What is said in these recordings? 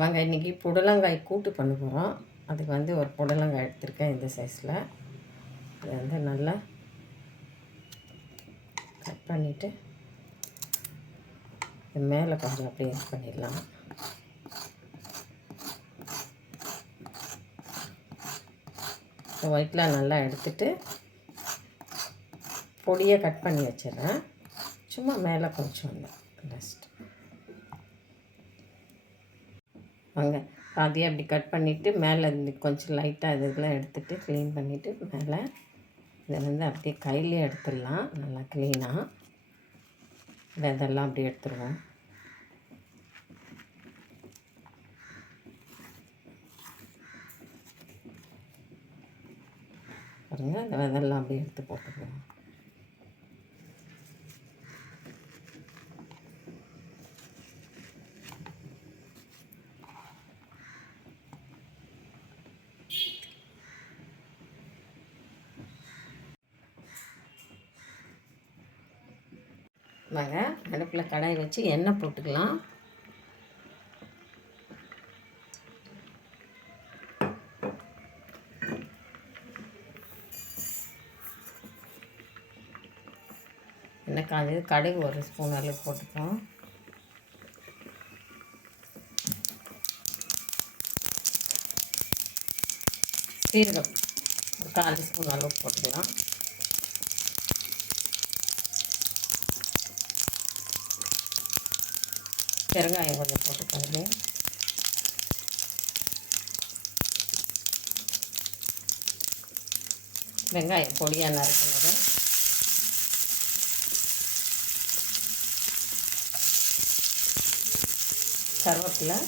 வாங்க இன்றைக்கி புடலங்காய் கூட்டு பண்ண போகிறோம். அதுக்கு வந்து ஒரு புடலங்காய் எடுத்திருக்கேன் இந்த சைஸில். அதை வந்து நல்லா கட் பண்ணிவிட்டு மேலே கொஞ்சம் அப்படியே இது பண்ணிடலாம். ஒயிட்லாம் நல்லா எடுத்துட்டு பொடியை கட் பண்ணி வச்சிடுறேன். சும்மா மேலே கொஞ்சம் டஸ்ட் வாங்க பாதியாக அப்படி கட் பண்ணிவிட்டு மேலே கொஞ்சம் லைட்டாக இதெல்லாம் எடுத்துகிட்டு க்ளீன் பண்ணிவிட்டு மேலே இதை வந்து அப்படியே கையிலே எடுத்துடலாம். நல்லா க்ளீனாக இதெல்லாம் அப்படியே எடுத்துருவோம். பாருங்கள், இந்த விதெல்லாம் அப்படியே எடுத்து போட்டுக்குவோம். வாங்க அடுப்பில் கடாய் வச்சு எண்ணெய் போட்டுக்கலாம். எண்ணெய் காஞ்சது கடுகு ஒரு ஸ்பூன் அளவு போட்டுக்கலாம். சீரகம் ஒரு 1/4 ஸ்பூன் அளவு போட்டுக்கலாம். பெருங்காயம் கொஞ்சம் போட்டுக்கோங்க. வெங்காயம் பொடியாக நறுக்கினது, கருவேப்பிலை,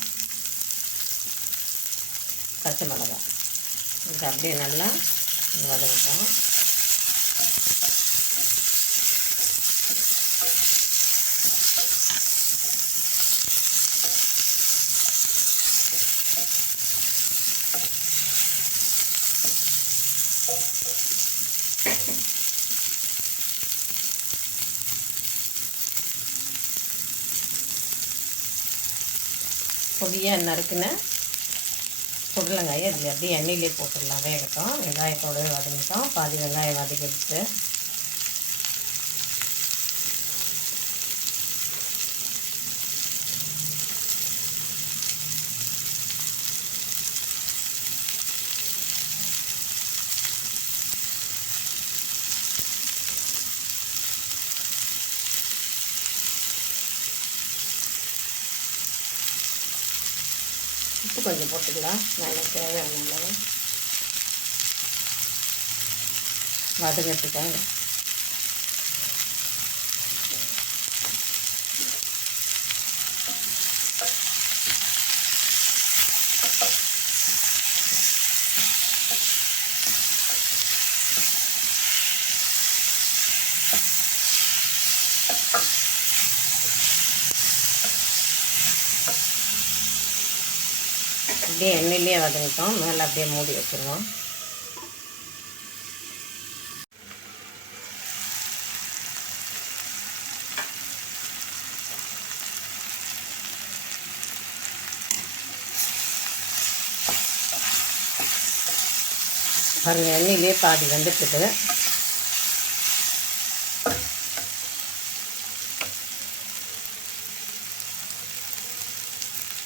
பச்சை மிளகாய் இது அப்படியே நல்லா வதக்கிட்டோம். பொடியாக நறுக்கின புடலங்காயை அதில் அப்படியே எண்ணெயிலே போட்டுடலாம். வேகட்டும். வெங்காயத்தோடவே வதங்கிட்டோம். பாதி வெங்காயம் வதக்கிட்டு உப்பு கொஞ்சம் போட்டுக்கலாம். நல்லா தேவையான அளவு வதக்கிறதுக்காக. அப்படியே எண்ணெயிலே வதங்கிட்டோம். மேலே அப்படியே மூடி வச்சுருவோம். பாருங்கள், எண்ணெயிலே பாதி வந்துட்டுது.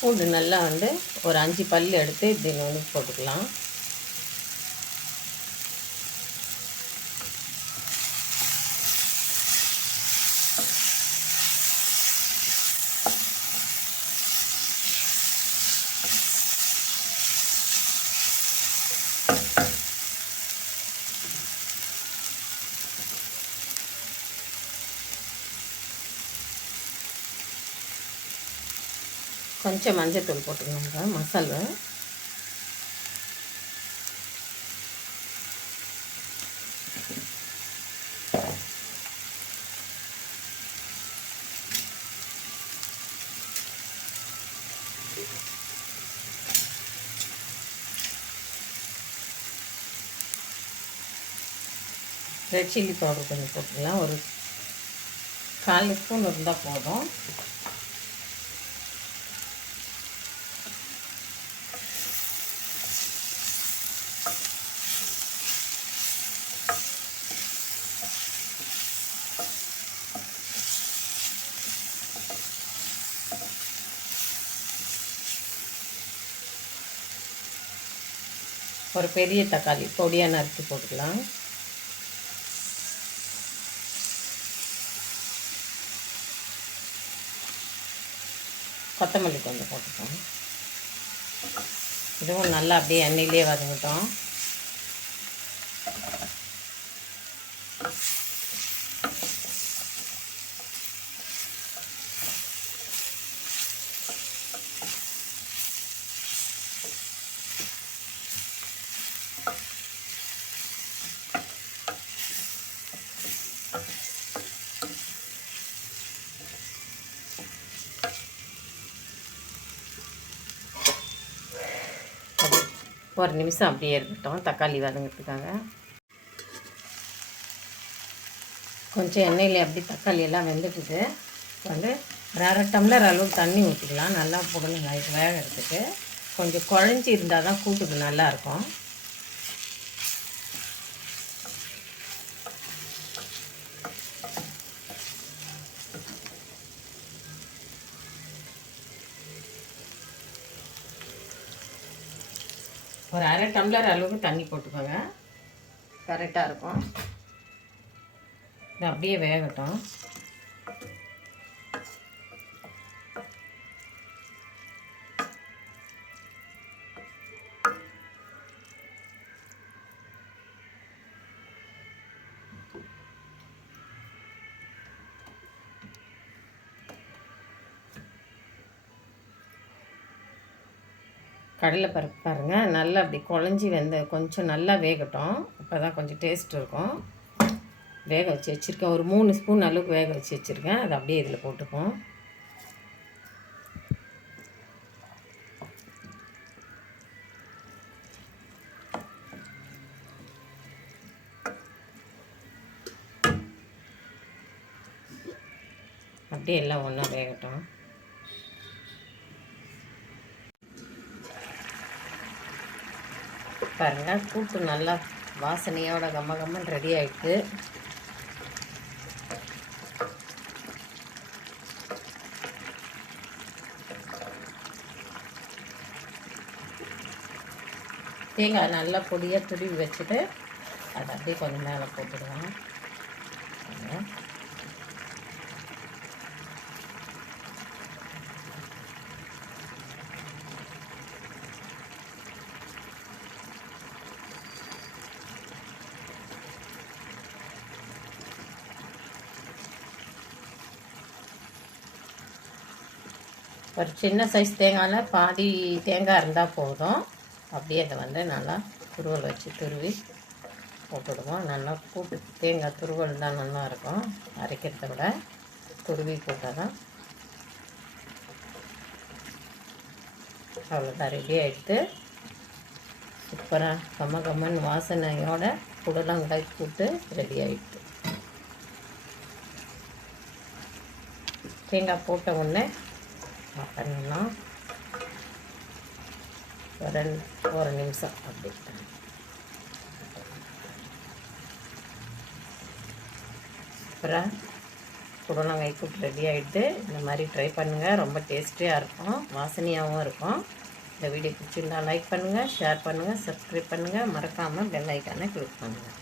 பூண்டு நல்லா வந்து ஒரு 5 பல் எடுத்து இப்படி வந்து போட்டுக்கலாம். கொஞ்சம் மஞ்சத்தூள் போட்டுக்கணுங்க. மசாலா ரெட் சில்லி பவுடர் கொஞ்சம் போட்டுக்கலாம். ஒரு 1/4 ஸ்பூன் இருந்தால் போதும். ஒரு பெரிய தக்காளி பொடியாக நறுக்கி போட்டுக்கலாம். கொத்தமல்லி கொஞ்சம் போட்டுக்கலாம். இதுவும் நல்லா அப்படியே எண்ணெயிலே வதங்கட்டும். ஒரு நிமிஷம் அப்படியே இருக்கட்டும் தக்காளி வதங்கிறதுக்காக. கொஞ்சம் எண்ணெயில் அப்படி தக்காளி எல்லாம் வெந்துட்டுது. வந்து 1/2 டம்ளர் அளவுக்கு தண்ணி ஊற்றிக்கலாம். நல்லா புடலங்காய் வேகிறதுக்கு. கொஞ்சம் குழஞ்சி இருந்தால் தான் கூட்டுக்கு நல்லாயிருக்கும். ஒரு 1/2 டம்ளர் அளவுக்கு தண்ணி போட்டுக்கோங்க, கரெக்டாக இருக்கும். இது அப்படியே வேகட்டும். கடலைப்பருப்பு பாருங்கள், நல்லா அப்படி குழஞ்சி கொஞ்சம் நல்லா வேகட்டும். அப்போ தான் கொஞ்சம் டேஸ்ட் இருக்கும். வேக வச்சு வச்சுருக்கேன். ஒரு 3 ஸ்பூன் அளவுக்கு வேக வச்சு வச்சுருக்கேன். அதை அப்படியே இதில் போட்டுப்போம். அப்படியே எல்லாம் ஒன்றா வேகட்டும். பாருங்கள், கூட்டு நல்லா வாசனையோட கம்ம ரெடி ஆகிட்டு. தேங்காய் நல்லா பொடியாக துருவி வச்சுட்டு அதை அப்படியே கொஞ்சம் மேலே போட்டுடுவோம். ஒரு சின்ன சைஸ் தேங்காயில் பாதி தேங்காய் இருந்தால் போதும். அப்படியே அதை நல்லா துருவல் வச்சு துருவி போட்டுடுவோம். நல்லா கூட்டு தேங்காய் துருவல் தான் நல்லா இருக்கும். அரைக்கிறத விட துருவி போட்டால் தான். அவ்வளோதான், ரெடி ஆகிடுத்து. சூப்பராக கம்மன் வாசனையோட புடலங்காய் கூட்டு ரெடி ஆகிடுது. தேங்காய் போட்ட உடனே பண்ணலாம். ஒரு நிமிஷம் அப்படி அப்புறம் புடலங்காய் கூட்டு ரெடி ஆகிடுது. இந்த மாதிரி ட்ரை பண்ணுங்கள், ரொம்ப டேஸ்டியாக இருக்கும், வாசனையாகவும் இருக்கும். இந்த வீடியோ பிடிச்சிருந்தால் லைக் பண்ணுங்கள், ஷேர் பண்ணுங்கள், சப்ஸ்கிரைப் பண்ணுங்கள், மறக்காமல் பெல் ஐக்கானை கிளிக் பண்ணுங்கள்.